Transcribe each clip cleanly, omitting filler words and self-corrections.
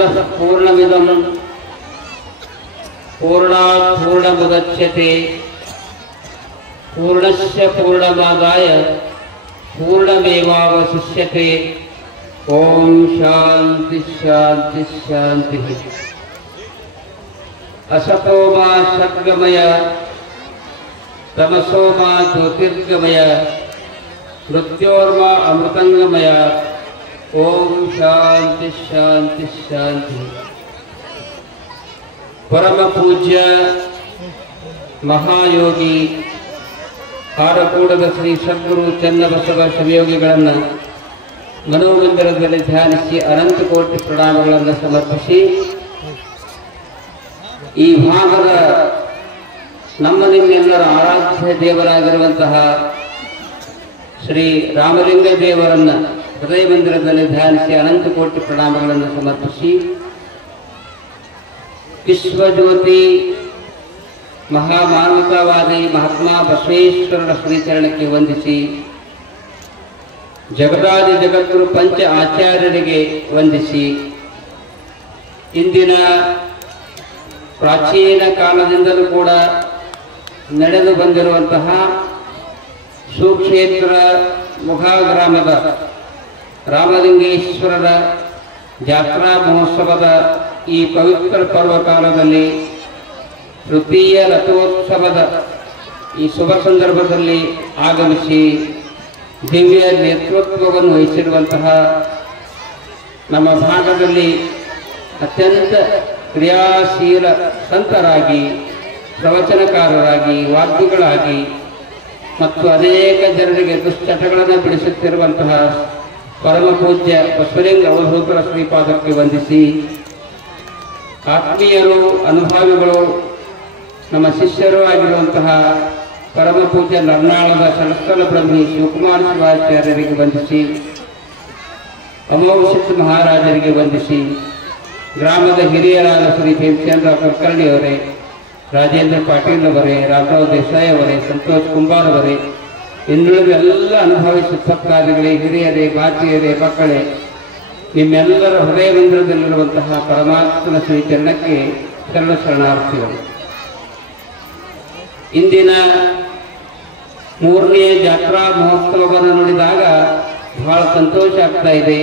पूर्णमदः पूर्णमिदं पूर्णात् पूर्णमुदच्यते पूर्णस्य पूर्णमादाय पूर्णमेवावशिष्यते। ओम शांति शांति शांति। असतो मा सद्गमय तमसो मा ज्योतिर्गमय मृत्योर्मा अमृतंगमय। ओम शांति शांति शांति। परम पूज्य महायोगी ಕಾರಕೂಡದ ಶ್ರೀ ಸದ್ಗುರು ಚನ್ನಬಸವ ಶಿವಯೋಗಿಗಳನ್ನು ಮನೋಮಂದಿರದಲ್ಲಿ ಧ್ಯಾನಿಸಿ ಅನಂತ ಕೋಟಿ ಪ್ರಣಾಮಗಳನ್ನು ಸಮರ್ಪಿಸಿ ಈ ಭಾಗದ ನಮ್ಮ ನಿಮ್ಮೆಲ್ಲರ ಆರಾಧ್ಯ ದೇವರಾಗಿರುವಂತಹ ಶ್ರೀ ರಾಮಲಿಂಗ ದೇವರನ್ನ ಹೃದಯ ಮಂದಿರದಲ್ಲಿ ಧ್ಯಾನಿಸಿ ಅನಂತ ಕೋಟಿ ಪ್ರಣಾಮಗಳನ್ನು ಸಮರ್ಪಿಸಿ ವಿಶ್ವಜ್ಯೋತಿ ಮಹಾಮಾನವತಾವಾದಿ ಮಹಾತ್ಮ ಬಸವೇಶ್ವರರ ಶ್ರೀಚರಣಕ್ಕೆ ವಂದಿಸಿ ಜಗದಾದಿ ಜಗದ್ಗುರು ಪಂಚ ಆಚಾರ್ಯರಿಗೆ ವಂದಿಸಿ ಇಂದಿನ ಪ್ರಾಚೀನ ಕಾಲದಿಂದಲೂ ಕೂಡ ನಡೆದು ಬಂದಿರುವಂತಹ ಸುಕ್ಷೇತ್ರ ಮುಘಾ ಗ್ರಾಮದ ರಾಮಲಿಂಗೇಶ್ವರರ ಜಾತ್ರಾ ಮಹೋತ್ಸವದ ಈ ಪವಿತ್ರ ಪರ್ವಕಾಲದಲ್ಲಿ ತೃತೀಯ ರಥೋತ್ಸವದ ಈ ಶುಭ ಸಂದರ್ಭದಲ್ಲಿ ಆಗಮಿಸಿ ದಿವ್ಯ ನೇತೃತ್ವವನ್ನು ವಹಿಸಿರುವಂತಹ ನಮ್ಮ ಭಾಗದಲ್ಲಿ ಅತ್ಯಂತ ಕ್ರಿಯಾಶೀಲ ಸಂತರಾಗಿ ಪ್ರವಚನಕಾರರಾಗಿ ವಾಗ್ಮಿಗಳಾಗಿ ಮತ್ತು ಅನೇಕ ಜನರಿಗೆ ದುಶ್ಚಟಗಳನ್ನು ಬಿಡಿಸುತ್ತಿರುವಂತಹ ಪರಮ ಪೂಜ್ಯ ಬಸವಲಿಂಗ ಅವಧೂತರ ಶ್ರೀಪಾದಕ್ಕೆ ವಂದಿಸಿ ಆತ್ಮೀಯರು ಅನುಭಾವಿಗಳು ನಮ್ಮ ಶಿಷ್ಯರು ಆಗಿರುವಂತಹ ಪರಮ ಪೂಜ್ಯ ನರ್ನಾಳದ ಸರಸ್ಥಲ ಬ್ರಹ್ಮಿ ಶಿವಕುಮಾರ ಶಿವಾಚಾರ್ಯರಿಗೆ ವಂದಿಸಿ ಅಮೋಘ ಮಹಾರಾಜರಿಗೆ ವಂದಿಸಿ ಗ್ರಾಮದ ಹಿರಿಯರಾದ ಶ್ರೀ ಭೀಮಚಂದ್ರ ಕುಲಕರ್ಣಿ ಅವರೇ, ರಾಜೇಂದ್ರ ಪಾಟೀಲ್ ಅವರೇ, ರಾಮರಾವ್ ದೇಸಾಯಿ ಅವರೇ, ಸಂತೋಷ್ ಕುಂಬಾರ್ ಅವರೇ, ಇನ್ನುಳಿದ ಎಲ್ಲ ಅನುಭವಿ ಶಿಕ್ಷಕಾದಿಗಳೇ, ಹಿರಿಯರೇ, ಮಾತೆಯರೇ, ಮಕ್ಕಳೇ, ನಿಮ್ಮೆಲ್ಲರ ಹೃದಯ ಮಂದಿರದಲ್ಲಿರುವಂತಹ ಪರಮಾತ್ಮನ ಶ್ರೀಚರಣಕ್ಕೆ ಶರಣ ಶರಣಾರ್ಥಿಗಳು. ಇಂದಿನ ಮೂರನೇ ಜಾತ್ರಾ ಮಹೋತ್ಸವವನ್ನು ನೋಡಿದಾಗ ಬಹಳ ಸಂತೋಷ ಆಗ್ತಾ ಇದೆ.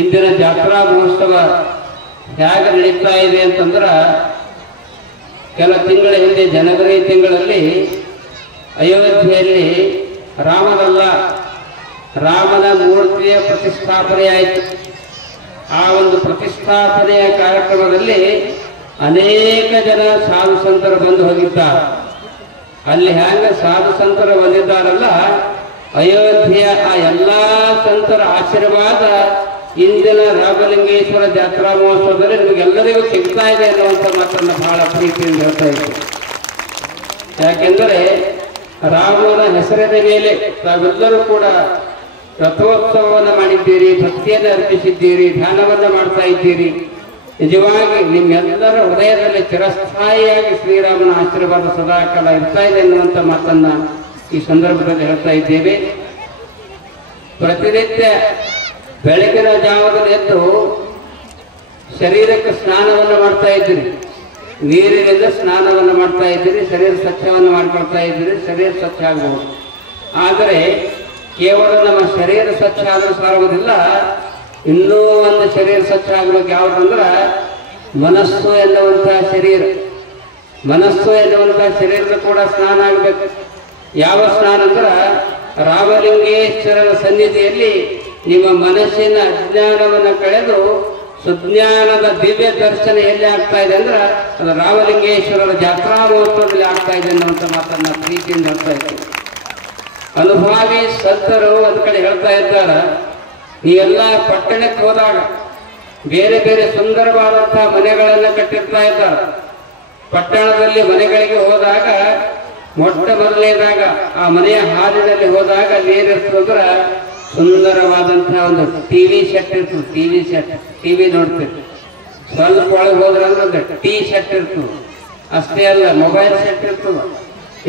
ಇಂದಿನ ಜಾತ್ರಾ ಮಹೋತ್ಸವ ಹೇಗೆ ನಡೀತಾ ಇದೆ ಅಂತಂದ್ರೆ, ಕೆಲ ತಿಂಗಳ ಹಿಂದೆ ಜನವರಿ ತಿಂಗಳಲ್ಲಿ ಅಯೋಧ್ಯೆಯಲ್ಲಿ ರಾಮನ ಮೂರ್ತಿಯ ಪ್ರತಿಷ್ಠಾಪನೆ ಆಯಿತು. ಆ ಒಂದು ಪ್ರತಿಷ್ಠಾಪನೆಯ ಕಾರ್ಯಕ್ರಮದಲ್ಲಿ ಅನೇಕ ಜನ ಸಾಧು ಸಂತರು ಬಂದು ಹೋಗಿದ್ದಾರೆ. ಅಲ್ಲಿ ಹ್ಯಾಂಗ ಸಾಧು ಸಂತರು ಬಂದಿದ್ದಾರಲ್ಲ, ಅಯೋಧ್ಯೆಯ ಆ ಎಲ್ಲ ಸಂತರ ಆಶೀರ್ವಾದ ಇಂದಿನ ರಾಮಲಿಂಗೇಶ್ವರ ಜಾತ್ರಾ ಮಹೋತ್ಸವದಲ್ಲಿ ನಿಮಗೆಲ್ಲರಿಗೂ ಸಿಗ್ತಾ ಇದೆ ಅನ್ನುವಂಥ ಮಾತನ್ನು ಬಹಳ ಪ್ರೀತಿಯಿಂದ ಹೇಳ್ತಾ ಇದ್ದೀವಿ. ಯಾಕೆಂದರೆ ರಾಮನ ಹೆಸರಿನ ಮೇಲೆ ತಾವೆಲ್ಲರೂ ಕೂಡ ರಥೋತ್ಸವವನ್ನು ಮಾಡಿದ್ದೀರಿ, ಭಕ್ತಿಯನ್ನು ಅರ್ಪಿಸಿದ್ದೀರಿ, ಧ್ಯಾನವನ್ನು ಮಾಡ್ತಾ ಇದ್ದೀರಿ. ನಿಜವಾಗಿ ನಿಮ್ಮೆಲ್ಲರ ಹೃದಯದಲ್ಲಿ ಚಿರಸ್ಥಾಯಿಯಾಗಿ ಶ್ರೀರಾಮನ ಆಶೀರ್ವಾದ ಸದಾಕಾಲ ಇರ್ತಾ ಇದೆ ಎನ್ನುವಂಥ ಮಾತನ್ನ ಈ ಸಂದರ್ಭದಲ್ಲಿ ಹೇಳ್ತಾ ಇದ್ದೇವೆ. ಪ್ರತಿನಿತ್ಯ ಬೆಳಗಿನ ಜಾವದಲ್ಲಿ ಎದ್ದು ಶರೀರಕ್ಕೆ ಸ್ನಾನವನ್ನು ಮಾಡ್ತಾ ಇದ್ದೀರಿ, ನೀರಿನಿಂದ ಸ್ನಾನವನ್ನು ಮಾಡ್ತಾ ಇದ್ದೀರಿ, ಶರೀರ ಸ್ವಚ್ಛವನ್ನು ಮಾಡ್ಕೊಳ್ತಾ ಇದ್ದೀರಿ, ಶರೀರ ಸ್ವಚ್ಛ ಆಗಬಹುದು. ಆದರೆ ಕೇವಲ ನಮ್ಮ ಶರೀರ ಸ್ವಚ್ಛ ಆದರೂ ಸಾಗುವುದಿಲ್ಲ, ಇನ್ನೂ ಒಂದು ಶರೀರ ಸ್ವಚ್ಛ ಆಗಬೇಕು. ಯಾವುದಂದ್ರೆ ಮನಸ್ಸು ಎನ್ನುವಂತಹ ಶರೀರ. ಮನಸ್ಸು ಎನ್ನುವಂತಹ ಶರೀರದ ಕೂಡ ಸ್ನಾನ ಆಗಬೇಕು. ಯಾವ ಸ್ನಾನ ಅಂದ್ರೆ ರಾಮಲಿಂಗೇಶ್ವರರ ಸನ್ನಿಧಿಯಲ್ಲಿ ನಿಮ್ಮ ಮನಸ್ಸಿನ ಅಜ್ಞಾನವನ್ನು ಕಳೆದು ಸುಜ್ಞಾನದ ದಿವ್ಯ ದರ್ಶನ ಎಲ್ಲಿ ಆಗ್ತಾ ಇದೆ ಅಂದ್ರೆ ಅದು ರಾಮಲಿಂಗೇಶ್ವರರ ಜಾತ್ರಾ ಮಹೋತ್ಸವದಲ್ಲಿ ಆಗ್ತಾ ಇದೆ ಅನ್ನುವಂಥ ಮಾತನ್ನ ಪ್ರೀತಿಯಿಂದ ಹೇಳ್ತಾ ಇದ್ದಾರೆ. ಅನುಭಾವಿ ಸಂತರು ಒಂದ್ ಕಡೆ ಹೇಳ್ತಾ ಇದ್ದಾರೆ, ಈ ಎಲ್ಲ ಪಟ್ಟಣಕ್ಕೆ ಹೋದಾಗ ಬೇರೆ ಬೇರೆ ಸುಂದರವಾದಂತಹ ಮನೆಗಳನ್ನು ಕಟ್ಟಿರ್ತಾ ಇದ್ದಾರೆ. ಪಟ್ಟಣದಲ್ಲಿ ಮನೆಗಳಿಗೆ ಹೋದಾಗ ಮೊಟ್ಟ ಮೊದಲನೇದಾಗ ಆ ಮನೆಯ ಹಾಲಿನಲ್ಲಿ ಹೋದಾಗ ನೀರಿರ್ತಂದ್ರ ಸುಂದರವಾದಂತಹ ಒಂದು ಟಿವಿ ಸೆಟ್ ಇರ್ತದೆ. ಟಿವಿ ನೋಡ್ತಿರ್ತೀವಿ. ಸ್ವಲ್ಪ ಒಳಗೆ ಹೋದ್ರಂದ್ರೆ ಒಂದು ಟೀ ಸೆಟ್ ಇರ್ತದೆ. ಅಷ್ಟೇ ಅಲ್ಲ, ಮೊಬೈಲ್ ಸೆಟ್ ಇರ್ತದೆ.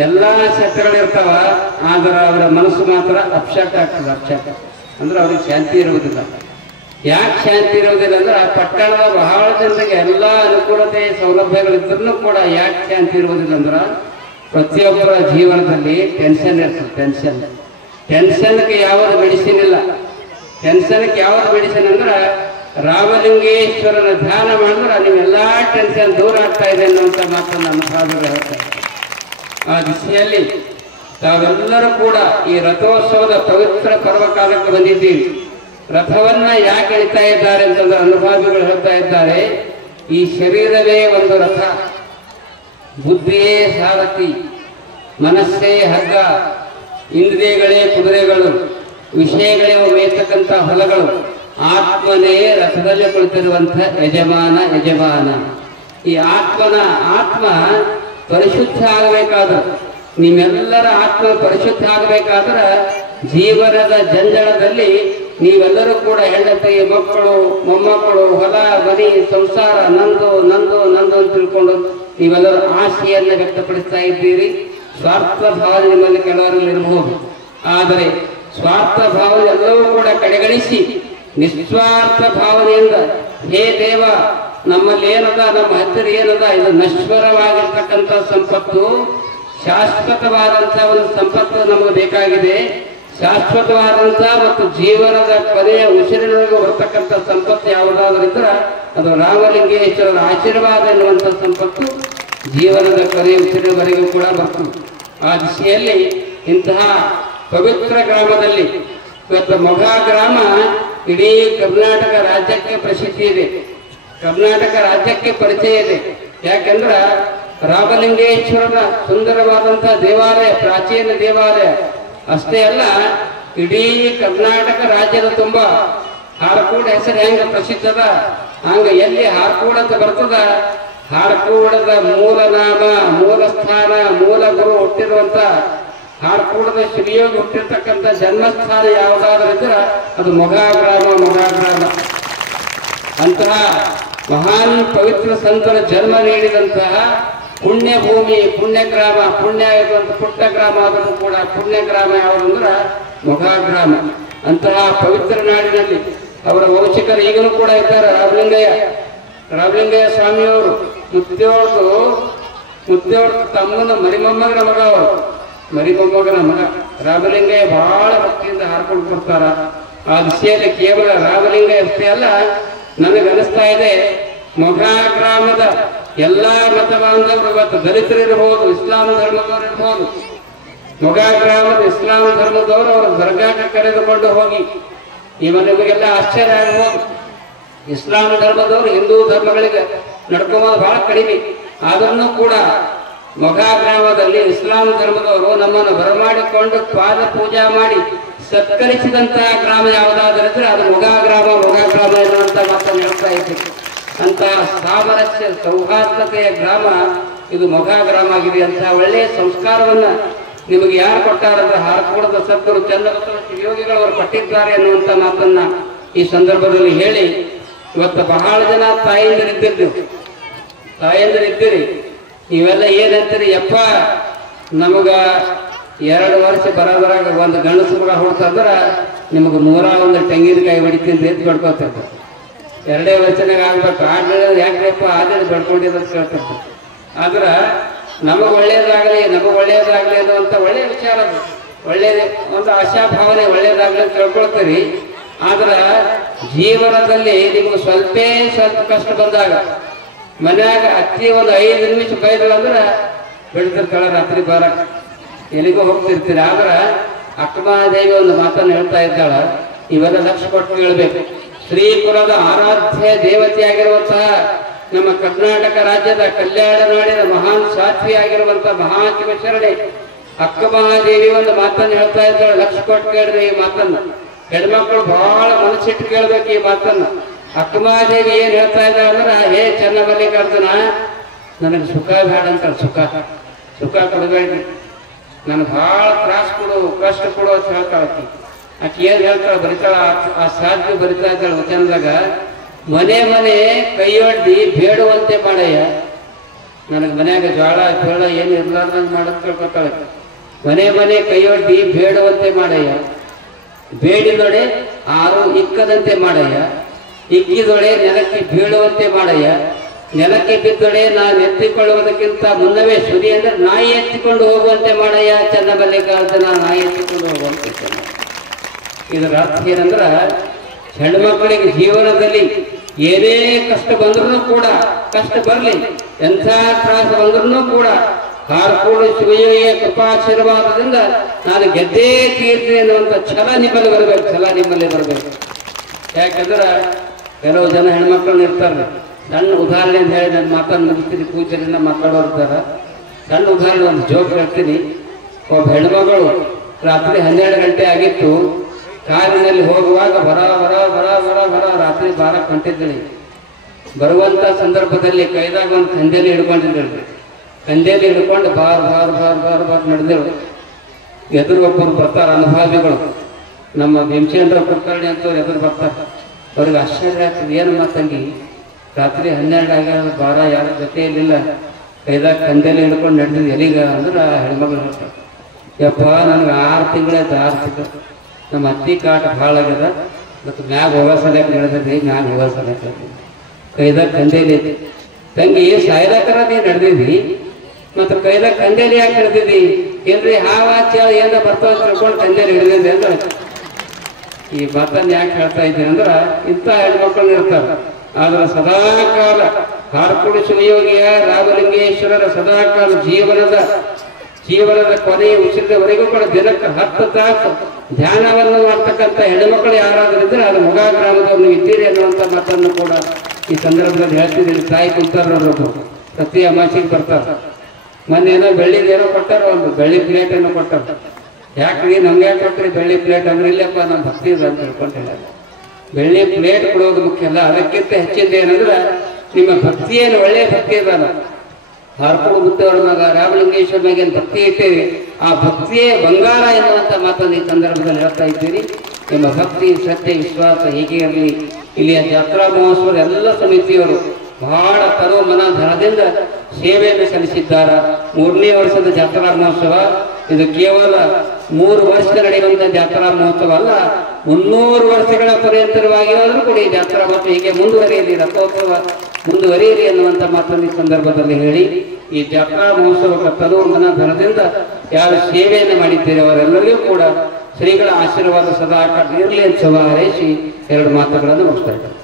ಎಲ್ಲಾ ಸೆಟ್ಗಳಿರ್ತಾವ. ಆದ್ರೆ ಅವರ ಮನಸ್ಸು ಮಾತ್ರ ಅಪ್ಸೆಟ್ ಆಗ್ತದೆ. ಅಪ್ಸೆಟ್ ಅಂದ್ರೆ ಅವ್ರಿಗೆ ಶಾಂತಿ ಇರುವುದಿಲ್ಲ. ಯಾಕೆ ಶಾಂತಿ ಇರೋದಿಲ್ಲ ಅಂದ್ರೆ ಆ ಪಟ್ಟಣದ ಬಹಳ ಜನರಿಗೆ ಎಲ್ಲ ಅನುಕೂಲತೆ ಸೌಲಭ್ಯಗಳಿದ್ರೂ ಕೂಡ ಯಾಕೆ ಶಾಂತಿ ಇರುವುದಿಲ್ಲ ಅಂದ್ರೆ ಪ್ರತಿಯೊಬ್ಬರ ಜೀವನದಲ್ಲಿ ಟೆನ್ಷನ್ ಇರ್ತದೆ. ಟೆನ್ಷನ್ಗೆ ಯಾವ್ದು ಮೆಡಿಸಿನ್ ಇಲ್ಲ. ಟೆನ್ಷನ್ಗೆ ಯಾವ್ದು ಮೆಡಿಸಿನ್ ಅಂದ್ರೆ ರಾಮಲಿಂಗೇಶ್ವರನ ಧ್ಯಾನ ಮಾಡಿದ್ರೆ ನೀವೆಲ್ಲ ಟೆನ್ಷನ್ ದೂರ ಆಗ್ತಾ ಇದೆ ಅನ್ನುವಂಥ ಮಾತನ್ನು ನಮ್ಮ ಸಾಧುಗಳು ಹೇಳ್ತಾರೆ. ಆ ದಿಶೆಯಲ್ಲಿ ತಾವೆಲ್ಲರೂ ಕೂಡ ಈ ರಥೋತ್ಸವದ ಪವಿತ್ರ ಪರ್ವಕಾಲಕ್ಕೆ ಬಂದಿದ್ದೀವಿ. ರಥವನ್ನ ಯಾಕೆ ಎಳಿತಾ ಇದ್ದಾರೆ ಅಂತಂದ್ರೆ ಅನುಭಾವಿಗಳು ಹೇಳ್ತಾ ಇದ್ದಾರೆ, ಈ ಶರೀರವೇ ಒಂದು ರಥ, ಬುದ್ಧಿಯೇ ಸಾರಥಿ, ಮನಸ್ಸೇ ಹಗ್ಗ, ಇಂದ್ರಿಯಗಳೇ ಕುದುರೆಗಳು, ವಿಷಯಗಳೇ ಮೇಯ್ತಕ್ಕಂಥ ಹೊಲಗಳು, ಆತ್ಮನೇ ರಥದಲ್ಲಿ ಕುಳಿತಿರುವಂಥ ಯಜಮಾನ. ಈ ಆತ್ಮ ಪರಿಶುದ್ಧ ಆಗಬೇಕಾದ್ರೆ, ನಿಮ್ಮೆಲ್ಲರ ಆತ್ಮ ಪರಿಶುದ್ಧ ಆಗಬೇಕಾದ್ರೆ ಜೀವನದ ಜಂಜಳದಲ್ಲಿ ನೀವೆಲ್ಲರೂ ಕೂಡ ಹೆಂಡತಿ, ಮಕ್ಕಳು, ಮೊಮ್ಮಕ್ಕಳು, ಹೊಲ ಮನೆ, ಸಂಸಾರ, ನಂದು ಅಂತ ತಿಳ್ಕೊಂಡು ನೀವೆಲ್ಲರೂ ಆಸೆಯನ್ನು ವ್ಯಕ್ತಪಡಿಸ್ತಾ ಇದ್ದೀರಿ. ಸ್ವಾರ್ಥ ಭಾವನೆ ನಿಮ್ಮಲ್ಲಿ ಕೆಲವರಲ್ಲಿ ಇರಬಹುದು. ಆದರೆ ಸ್ವಾರ್ಥ ಭಾವನೆ ಎಲ್ಲವೂ ಕೂಡ ಕಡೆಗಣಿಸಿ ನಿಸ್ವಾರ್ಥ ಭಾವನೆಯಿಂದ, ಹೇ ದೇವ, ನಮ್ಮಲ್ಲಿ ಏನದ, ನಮ್ಮ ಹತ್ತಿರ ಏನದ, ಇದು ನಶ್ವರವಾಗಿರ್ತಕ್ಕಂಥ ಸಂಪತ್ತು, ಶಾಶ್ವತವಾದಂತಹ ಒಂದು ಸಂಪತ್ತು ನಮಗೆ ಬೇಕಾಗಿದೆ. ಶಾಶ್ವತವಾದಂಥ ಮತ್ತು ಜೀವನದ ಕೊನೆಯ ಉಸಿರಿನವರೆಗೂ ಬರ್ತಕ್ಕಂಥ ಸಂಪತ್ತು ಯಾವುದಾದ್ರೂ ಇದ್ರೆ ಅದು ರಾಮಲಿಂಗೇಶ್ವರರ ಆಶೀರ್ವಾದ ಎನ್ನುವಂಥ ಸಂಪತ್ತು ಜೀವನದ ಕೊನೆಯ ಉಸಿರಿನವರೆಗೂ ಕೂಡ ಬರ್ತದೆ. ಆ ದಿಶೆಯಲ್ಲಿ ಇಂತಹ ಪವಿತ್ರ ಗ್ರಾಮದಲ್ಲಿ ಇವತ್ತು ಮೊಘಾ ಗ್ರಾಮ ಇಡೀ ಕರ್ನಾಟಕ ರಾಜ್ಯಕ್ಕೆ ಪ್ರಸಿದ್ಧಿ ಇದೆ, ಕರ್ನಾಟಕ ರಾಜ್ಯಕ್ಕೆ ಪರಿಚಯ ಇದೆ. ಯಾಕೆಂದ್ರೆ ರಾಮಲಿಂಗೇಶ್ವರನ ಸುಂದರವಾದಂತಹ ದೇವಾಲಯ, ಪ್ರಾಚೀನ ದೇವಾಲಯ ಅಷ್ಟೇ ಅಲ್ಲ, ಇಡೀ ಕರ್ನಾಟಕ ರಾಜ್ಯದ ತುಂಬ ಹಾರಕೂಡ ಹೆಸರು ಹೆಂಗ ಪ್ರಸಿದ್ಧದ ಹಂಗ ಎಲ್ಲಿ ಹಾರಕೂಡ ಅಂತ ಬರ್ತದ, ಹಾರಕೂಡದ ಮೂಲ ನಾಮ, ಮೂಲ ಸ್ಥಾನ, ಮೂಲ ಗುರು ಹುಟ್ಟಿರುವಂತ ಹಾರಕೂಡದ ಶ್ರೀಯೋಗಿ ಹುಟ್ಟಿರ್ತಕ್ಕಂಥ ಜನ್ಮಸ್ಥಾನ ಯಾವುದಾದ್ರೂ ಇದ್ರೆ ಅದು ಮೊಘಾ ಗ್ರಾಮ. ಅಂತಹ ಮಹಾನ್ ಪವಿತ್ರ ಸಂತರ ಜನ್ಮ ನೀಡಿದಂತಹ ಪುಣ್ಯ ಭೂಮಿ, ಪುಣ್ಯ ಗ್ರಾಮ, ಪುಣ್ಯ ಇರುವಂತ ಪುಟ್ಟ ಗ್ರಾಮ ಆದರೂ ಕೂಡ ಪುಣ್ಯ ಗ್ರಾಮ ಯಾವುದಂದ್ರೆ ಮೊಘಾ ಗ್ರಾಮ. ಅಂತಹ ಪವಿತ್ರ ನಾಡಿನಲ್ಲಿ ಅವರ ವಂಶಿಕರು ಈಗಲೂ ಕೂಡ ಇದ್ದಾರೆ. ರಾಮಲಿಂಗಯ್ಯ ಸ್ವಾಮಿಯವರು ಮುದ್ದೆಯವ್ರದ್ದು ತಮ್ಮನ ಮರಿಮೊಮ್ಮಗನ ಮಗ ರಾಮಲಿಂಗಯ್ಯ ಬಹಳ ಭಕ್ತಿಯಿಂದ ಹಾರ್ಕೊಂಡು ಬರ್ತಾರ. ಆ ದಿಶೆಯಲ್ಲಿ ಕೇವಲ ರಾಮಲಿಂಗಯ್ಯ ಅಷ್ಟೇ ಅಲ್ಲ, ನನಗನಿಸ್ತಾ ಇದೆ ಮೊಘಾ ಗ್ರಾಮದ ಎಲ್ಲಾ ಮತ ಬಾಂಧವರು, ಇವತ್ತು ದಲಿತರಿರ್ಬೋದು, ಇಸ್ಲಾಂ ಧರ್ಮದವರು ಇರ್ಬೋದು, ಮೊಘಾ ಗ್ರಾಮದ ಇಸ್ಲಾಂ ಧರ್ಮದವರು ಅವರ ದರ್ಗಾಕ್ಕೆ ಕರೆದುಕೊಂಡು ಹೋಗಿ, ನಿಮಗೆಲ್ಲ ಆಶ್ಚರ್ಯ ಆಗ್ಬೋದು, ಇಸ್ಲಾಂ ಧರ್ಮದವರು ಹಿಂದೂ ಧರ್ಮಗಳಿಗೆ ನಡ್ಕೊಂಬೋದು ಬಹಳ ಕಡಿಮೆ. ಆದ್ರೂ ಕೂಡ ಮೊಘಾ ಗ್ರಾಮದಲ್ಲಿ ಇಸ್ಲಾಂ ಧರ್ಮದವರು ನಮ್ಮನ್ನು ಬರಮಾಡಿಕೊಂಡು ಪಾದ ಪೂಜಾ ಮಾಡಿ ಸತ್ಕರಿಸಿದಂತಹ ಗ್ರಾಮ ಯಾವುದಾದ್ರಿದ್ರೆ ಅದು ಮೊಘಾ ಗ್ರಾಮ ಎನ್ನುವಂತ ಮಾತನ್ನು ಹೇಳ್ತಾ ಇದ್ದೀವಿ. ಅಂತ ಸಾಮರಸ್ಯ ಸೌಹಾರ್ದತೆಯ ಗ್ರಾಮ ಇದು ಮೊಘಾ ಗ್ರಾಮ ಆಗಿದೆ. ಅಂತ ಒಳ್ಳೆಯ ಸಂಸ್ಕಾರವನ್ನ ನಿಮಗೆ ಯಾರು ಕೊಟ್ಟಾರಂದ್ರೆ ಹಾರಕೂಡದ ಸದ್ಗುರು ಚನ್ನಬಸವ ಶಿವಯೋಗಿಗಳು ಅವರು ಕೊಟ್ಟಿದ್ದಾರೆ ಅನ್ನುವಂಥ ಮಾತನ್ನ ಈ ಸಂದರ್ಭದಲ್ಲಿ ಹೇಳಿ, ಇವತ್ತು ಬಹಳ ಜನ ತಾಯಂದಿರಿದ್ದೀರಿ, ನೀವೆಲ್ಲ ಏನಂತೀರಿ, ಯಪ್ಪ ನಮಗ 2 ವರ್ಷ ಬರೋದ್ರಾಗ ಒಂದು ಗಂಡಸು ಮಗ ಹುಡ್ತಂದ್ರ ನಿಮಗೆ 101 ತೆಂಗಿನಕಾಯಿ ಹೊಡಿತೀನಿ ಎದ್ದು ಬಡ್ಕೋತಿರ್ತಾರೆ. 2 ವರ್ಷನಾಗ ಆಗ್ಬೇಕು, ಆದ್ಮೇಲೆ ಯಾಕ್ರಪ್ಪ ಆದ್ರೆ ಬಡ್ಕೊಂಡಿದ್ದು ಅಂತ ಕೇಳ್ತಿರ್ತಾರೆ. ಆದ್ರೆ ನಮಗೆ ಒಳ್ಳೇದಾಗಲಿ ಅನ್ನುವಂಥ ಒಳ್ಳೆಯ ವಿಚಾರ, ಒಳ್ಳೆಯ ಒಂದು ಆಶಾಭಾವನೆ, ಒಳ್ಳೇದಾಗಲಿ ಅಂತ ತಿಳ್ಕೊಳ್ತೀರಿ. ಆದ್ರೆ ಜೀವನದಲ್ಲಿ ನಿಮಗೆ ಸ್ವಲ್ಪ ಕಷ್ಟ ಬಂದಾಗ ಮನ್ಯಾಗ ಅಕ್ಕಿ ಒಂದು 5 ನಿಮಿಷ ಬೈದ್ರಂದ್ರೆ ಬೆಳೆದಿರ್ತಾಳೆ, ರಾತ್ರಿ ಬರಕ್ಕೆ ಎಲ್ಲಿಗೂ ಹೋಗ್ತಿರ್ತೀರಿ. ಆದ್ರೆ ಅಕ್ಕಮಹಾದೇವಿ ಒಂದು ಮಾತನ್ನು ಹೇಳ್ತಾ ಇದ್ದಾಳ, ಇವೆಲ್ಲ ಲಕ್ಷ್ಯ ಕೊಟ್ಟು ಹೇಳ್ಬೇಕು. ಶ್ರೀಕುಲದ ಆರಾಧ್ಯ ದೇವತೆಯಾಗಿರುವಂತಹ ನಮ್ಮ ಕರ್ನಾಟಕ ರಾಜ್ಯದ ಕಲ್ಯಾಣ ನಾಡಿನ ಮಹಾನ್ ಸಾಧ್ವಿ ಆಗಿರುವಂತಹ ಮಹಾಶಿವಶರಣೆ ಅಕ್ಕಮಹಾದೇವಿ ಒಂದು ಮಾತನ್ನು ಹೇಳ್ತಾ ಇದ್ದಾಳೆ, ಲಕ್ಷ್ಯ ಕೊಟ್ಟು ಕೇಳ್ರಿ ಈ ಮಾತನ್ನ. ಹೆಣ್ಮಕ್ಳು ಬಹಳ ಮನಸ್ಸಿಟ್ಟು ಕೇಳ್ಬೇಕು ಈ ಮಾತನ್ನ. ಅಕ್ಕಮಹಾದೇವಿ ಏನ್ ಹೇಳ್ತಾ ಇದ್ದಾಳೆ ಅಂದ್ರೆ, ಹೇ ಚನ್ನಮಲ್ಲಿಕಾರ್ಜುನ, ನನಗೆ ಸುಖ ಬೇಡ ಅಂತ, ಸುಖ ಕೊಡಬೇಡ್ರಿ, ನನಗೆ ಬಹಳ ತ್ರಾಸ ಕೊಡು, ಕಷ್ಟ ಕೊಡು ಅಂತ ಹೇಳ್ತಾಳಕ್ಕಿ. ಆಕೆ ಏನ್ ಹೇಳ್ತಾಳ ಬರಿತಾಳ, ಆ ಸಾಧ್ವಿ ಬರಿತಾ ಇದ್ದಾಳ ವಚನದಾಗ, ಮನೆ ಕೈಯೊಡ್ಡಿ ಬೇಡುವಂತೆ ಮಾಡಯ್ಯ. ನನಗೆ ಮನ್ಯಾಗ ಜ್ವಾಳ ಏನು ಇರ್ಲಾರ್ದಂಗೆ ಮಾಡೋದು ತಿಳ್ಕೊತಾಳೆ. ಮನೆ ಕೈಯೊಡ್ಡಿ ಬೇಡುವಂತೆ ಮಾಡಯ್ಯ, ಬೇಡಿ ನೋಡಿ ಆರು ಇಕ್ಕದಂತೆ ಮಾಡಯ್ಯ, ಇಕ್ಕಿದೊಳೆ ನೆಲಕ್ಕೆ ಬೀಳುವಂತೆ ಮಾಡಯ್ಯ, ನೆಲಕ್ಕೆ ಬಿದ್ದೊಡೆ ನಾನು ಎತ್ತಿಕೊಳ್ಳುವುದಕ್ಕಿಂತ ಮುನ್ನವೇ ಸುರಿ ಅಂದ್ರೆ ನಾಯಿ ಎತ್ತಿಕೊಂಡು ಹೋಗುವಂತೆ ಮಾಡಯ್ಯ ಚನ್ನಮಲ್ಲಿಕಾರ್ಜುನ, ನಾಯಿ ಎತ್ತಿಕೊಂಡು ಹೋಗುವಂತೆ. ಇದರ ಅರ್ಥ ಏನಂದ್ರ ಹೆಣ್ಮಕ್ಳಿಗೆ ಜೀವನದಲ್ಲಿ ಏನೇ ಕಷ್ಟ ಬಂದ್ರೂ ಕೂಡ, ಕಷ್ಟ ಬರಲಿ ಎಂಥ ತ್ರಾಸ ಬಂದ್ರೂ ಕೂಡ ಕಾರ್ಕೂಡು ಶಿವಯೋಗಿಯ ಕೃಪಾಶೀರ್ವಾದದಿಂದ ನಾನು ಗೆದ್ದೇ ತೀರ್ತೀನಿ ಅನ್ನುವಂಥ ಛಲ ನಿಮ್ಮಲ್ಲಿ ಬರಬೇಕು, ಛಲ ನಿಮ್ಮಲ್ಲಿ ಬರಬೇಕು. ಯಾಕಂದ್ರೆ ಕೆಲವು ಜನ ಹೆಣ್ಮಕ್ಳನ್ನ ಇರ್ತಾರೆ. ಸಣ್ಣ ಉದಾಹರಣೆ ಅಂತ ಹೇಳಿ ನಾನು ಮಾತನ್ನು ಮುಗಿಸ್ತೀನಿ, ಕೂಚರಿಂದ ಮಾತಾಡೋರ್ತಾರೆ. ಸಣ್ಣ ಉದಾಹರಣೆ ಒಂದು ಜೋಕ್ ಹೇಳ್ತೀನಿ. ಒಬ್ಬ ಹೆಣ್ಮಗಳು ರಾತ್ರಿ 12 ಗಂಟೆ ಆಗಿತ್ತು, ಕಾರಿನಲ್ಲಿ ಹೋಗುವಾಗ ಬರ ಬರ ಬರ ಬರ ಬರ ರಾತ್ರಿ 12 ಗಂಟೆದ್ದಳಿ. ಬರುವಂಥ ಸಂದರ್ಭದಲ್ಲಿ ಕೈದಾಗ ಒಂದು ಕಂದೇಲಿ ಹಿಡ್ಕೊಂಡಿದ್ದಳು. ಕಂದೇಲಿ ಹಿಡ್ಕೊಂಡು ಬಾರ್ ಬಾರ್ ಬಾರ್ ಬಾರ್ ಬಾರ್ ನಡೆದಳು. ಎದುರು ಒಬ್ಬರು ಬರ್ತಾರೆ ಅನುಭಾವಿಗಳು, ನಮ್ಮ ಭೀಮಸೇನರ ಕುಲಕರ್ಣಿ ಅಂತವ್ರು ಎದುರು ಬರ್ತಾರೆ. ಅವ್ರಿಗೆ ಆಶ್ಚರ್ಯ ಆಗ್ತದೆ, ಏನು ಮಾತಂಗಿ ರಾತ್ರಿ 12 ಆಗ್ಯಾದ, ಬಾರ ಯಾರ ಜೊತೆಯಲ್ಲಿಲ್ಲ, ಕೈದಾಗ ಕಂದೇಲಿ ಹಿಡ್ಕೊಂಡು ನಡೆದಿದ್ದು ಎಲ್ಲಿಗ ಅಂದ್ರೆ ಆ ಹೆಣ್ಮಗಳು ಹೇಳ್ತಾರೆ, ಯಪ್ಪ ನನಗೆ 6 ತಿಂಗಳಾಯ್ತು, 6 ತಿಂಗಳು ನಮ್ಮ ಅತ್ತಿ ಕಾಟ ಭಾಳ ಆಗ್ಯದ, ಮತ್ತು ಮ್ಯಾಗ ಹೋಗೋ ಸಲಕ್ಕೆ ನಡೆದಿದ್ದೆ, ಮ್ಯಾಗ ಹೋಗೋ ಸಲಕ್ಕೆ ಕೈದಾಗ ಕಂದೇಲಿ ಐತಿ. ತಂಗಿ ಸಾಯ್ದಾಕರ ನೀ ನಡೆದಿದ್ದಿ, ಮತ್ತು ಕೈದಾಗ ಕಂದೇಲಿ ಯಾಕೆ ಹಿಡ್ದಿದ್ದಿ? ಏನ್ರಿ ಹಾವ ಚೇಳ ಏನ ಬರ್ತಾವ ತಿಳ್ಕೊಂಡು ಕಂದೇಲಿ ಹಿಡಿದಿದ್ದೆ ಅಂದ್ರೆ. ಈ ಮಾತನ್ನು ಯಾಕೆ ಹೇಳ್ತಾ ಇದ್ದೀನಿ ಅಂದ್ರೆ ಇಂಥ ಹೆಣ್ಮಕ್ಳು ಇರ್ತಾರೆ. ಆದ್ರೆ ಸದಾಕಾಲ ಕಾರ್ಕೂಡು ಶಿವಯೋಗಿಯ ರಾಘಲಿಂಗೇಶ್ವರರ ಸದಾಕಾಲ ಜೀವನದ ಕೊನೆಯ ಉಸಿರಿನವರೆಗೂ ಕೂಡ ದಿನಕ್ಕೆ 10 ತಾಸು ಧ್ಯಾನವನ್ನು ಮಾಡ್ತಕ್ಕಂಥ ಹೆಣ್ಮಕ್ಳು ಯಾರಾದ್ರೂ ಇದ್ರೆ ಅದು ಮುಗ ಗ್ರಾಮದವ್ರು ಇದ್ದೀರಿ ಅನ್ನುವಂಥ ಮಾತನ್ನು ಕೂಡ ಈ ಸಂದರ್ಭದಲ್ಲಿ ಹೇಳ್ತಿದ್ದೀನಿ. ತಾಯಿ ಕುಂತಾರೊಬ್ಬರು ಪ್ರತಿ ಅಮಾಸಿಗೆ ಬರ್ತಾರೆ. ಮೊನ್ನೇನೋ ಬೆಳ್ಳಿದೇನೋ ಕೊಟ್ಟಾರ, ಒಂದು ಬೆಳ್ಳಿ ಪ್ಲೇಟನ್ನು ಕೊಟ್ಟಾರ. ಯಾಕ್ರಿ ನಮ್ಗೆ ಯಾಕೆ ಕೊಟ್ರಿ ಬೆಳ್ಳಿ ಪ್ಲೇಟ್ ಅಂದ್ರೆ? ಇಲ್ಲಪ್ಪ ನಮ್ಮ ಭಕ್ತಿ ಇದೆ ಅಂತ ಹೇಳ್ಕೊಂಡಿಲ್ಲ. ಬೆಳ್ಳಿ ಪ್ಲೇಟ್ ಕೊಡೋದು ಮುಖ್ಯ ಅಲ್ಲ, ಅದಕ್ಕಿಂತ ಹೆಚ್ಚಿಂದ ಏನಂದ್ರೆ ನಿಮ್ಮ ಭಕ್ತಿ ಏನು ಒಳ್ಳೆಯ ಭಕ್ತಿ ಇದಲ್ಲ. ಕಾರ್ಕೂಡು ಬುದ್ಧವರ ಮಗ ರಾಮಲಿಂಗೇಶ್ವರ ಮ್ಯಾಗ ಏನು ಭಕ್ತಿ ಇಟ್ಟೇವಿ, ಆ ಭಕ್ತಿಯೇ ಬಂಗಾರ ಎನ್ನುವಂಥ ಮಾತನ್ನು ಈ ಸಂದರ್ಭದಲ್ಲಿ ಹೇಳ್ತಾ ಇದ್ದೀರಿ. ನಿಮ್ಮ ಭಕ್ತಿ, ಶ್ರದ್ಧೆ, ವಿಶ್ವಾಸ ಹೀಗೆ ಇರಲಿ. ಇಲ್ಲಿಯ ಜಾತ್ರಾ ಮಹೋತ್ಸವದ ಎಲ್ಲ ಸಮಿತಿಯವರು ಬಹಳ ತರೋ ಮನ ಧನದಿಂದ ಸೇವೆಯನ್ನು ಸಲ್ಲಿಸಿದ್ದಾರೆ. 3ನೇ ವರ್ಷದ ಜಾತ್ರಾ ಮಹೋತ್ಸವ ಇದು ಕೇವಲ 3 ವರ್ಷ ನಡೆಯುವಂಥ ಜಾತ್ರಾ ಮಹೋತ್ಸವ ಅಲ್ಲ, 300 ವರ್ಷಗಳ ಪರ್ಯಂತರವಾಗಿ ಆದರೂ ಕೂಡ ಈ ಜಾತ್ರಾ ಮಹೋತ್ಸವ ಹೀಗೆ ಮುಂದುವರಿಯಲಿ, ರಥೋತ್ಸವ ಮುಂದುವರಿಯಲಿ ಅನ್ನುವಂಥ ಮಾತನ್ನು ಈ ಸಂದರ್ಭದಲ್ಲಿ ಹೇಳಿ, ಈ ಜಾತ್ರಾ ಮಹೋತ್ಸವಕ್ಕೆ ತರೋ ಮನ ಧನದಿಂದ ಯಾರು ಸೇವೆಯನ್ನು ಮಾಡಿದ್ದೀರಿ ಅವರೆಲ್ಲರಿಗೂ ಕೂಡ ಶ್ರೀಗಳ ಆಶೀರ್ವಾದ ಸದಾ ಇರಲಿ ಅಂತ ಶುಭ ಹಾರೈಸಿ 2 ಮಾತುಗಳನ್ನು ಮುಗಿಸ್ತಾ ಇದ್ದಾರೆ.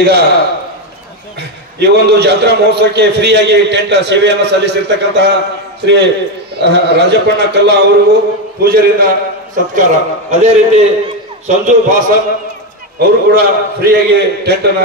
ಈಗ ಈ ಒಂದು ಜಾತ್ರಾ ಮಹೋತ್ಸವಕ್ಕೆ ಫ್ರೀಯಾಗಿ ಟೆಂಟ್ ಸೇವೆಯನ್ನು ಸಲ್ಲಿಸಿರ್ತಕ್ಕಂತಹ ಶ್ರೀ ರಾಜಪ್ಪಣ್ಣ ಕಲ್ಲ ಅವರಿಗೂ ಪೂಜಾರಿನ ಸತ್ಕಾರ. ಅದೇ ರೀತಿ ಸಂಜು ಭಾಸ ಅವರು ಕೂಡ ಫ್ರೀಯಾಗಿ ಟೆಂಟ್ ಅನ್ನ